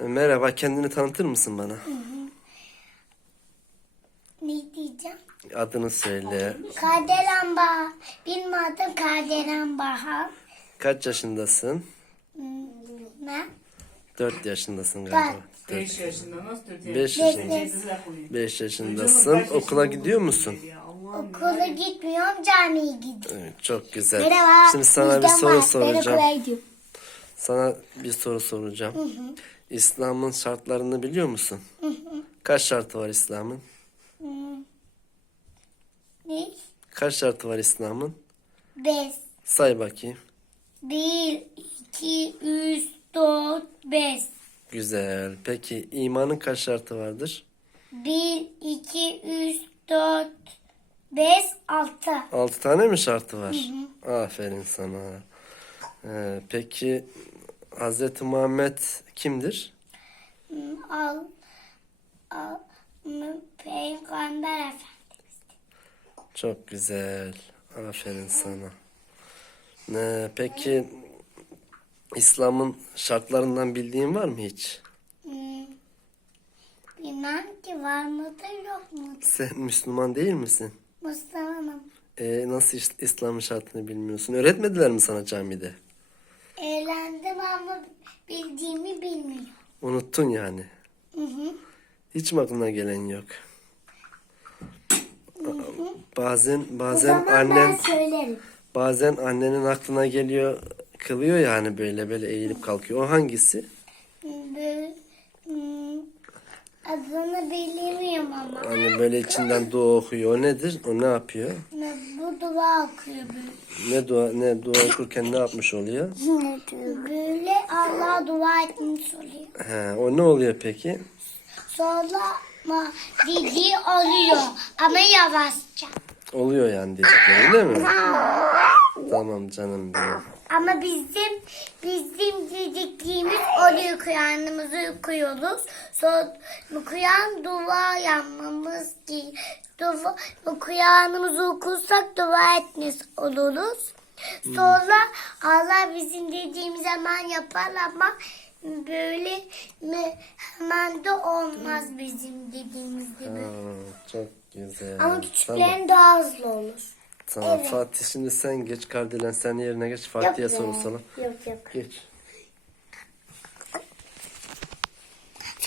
Merhaba, kendini tanıtır mısın bana? Ne diyeceğim? Adını söyle. Kardelen Bahar. Benim adım Kardelen Bahar. Kaç yaşındasın? Ne? 4 yaşındasın galiba. 5 yaşında nasıl 4 yaşında? 5 yaşındasın. Beş. 5 yaşındasın. Okula gidiyor musun? Okula gitmiyorum camiye gidiyorum. Evet, çok güzel. Merhaba. Şimdi sana bir soru var. Ben soracağım. okula gidiyorum. Sana bir soru soracağım. İslam'ın şartlarını biliyor musun? Kaç şartı var İslam'ın? Ne? Kaç şartı var İslam'ın? Beş. Say bakayım. Bir, iki, üç, dört, beş. Güzel. Peki imanın kaç şartı vardır? Bir, iki, üç, dört, beş, altı. 6 tane mi şartı var? Aferin sana. Ee, peki Hazreti Muhammed kimdir? Al, al, Peygamber Efendimiz. Çok güzel. Aferin sana. Ee, peki İslam'ın şartlarından bildiğin var mı hiç? Bilmem ki var mıdır yok mudur? Sen Müslüman değil misin? Müslümanım. Ee, nasıl İs- İslam'ın şartını bilmiyorsun? Öğretmediler mi sana camide? Bildiğimi bilmiyorum. Unuttun yani. Hı hı. Hiç mi aklına gelen yok? Bazen O bazen ben annen söylerim. bazen annenin aklına geliyor kılıyor yani böyle böyle eğilip kalkıyor. O hangisi? Böyle, hmm, adını bilmiyorum ama. Hani böyle içinden dua okuyor. O nedir? O ne yapıyor? Ne, Bu dua okuyor böyle. Ne dua ne dua okurken ne yapmış oluyor? Böyle Allah'a dua etmiş oluyor. He, o ne oluyor peki? Sonra ma dediği oluyor ama yavaşça. Oluyor yani dedikleri değil mi? Tamam canım benim. Ama bizim bizim dediklerimiz oluyor Kur'an'ımızı okuyoruz. Sonra Kur'an dua yapmamız ki dua, Kur'an'ımızı okursak dua etmiş oluruz. Sonra Allah bizim dediğimiz zaman yapar ama böyle mi- hemen de olmaz bizim dediğimiz gibi. Aa, çok güzel. Ama Tamam. küçüklerin daha hızlı olur. Tamam Fatih şimdi sen geç Kardelen sen yerine geç Fatih'e Yok soru soralım. Yok yok. Geç.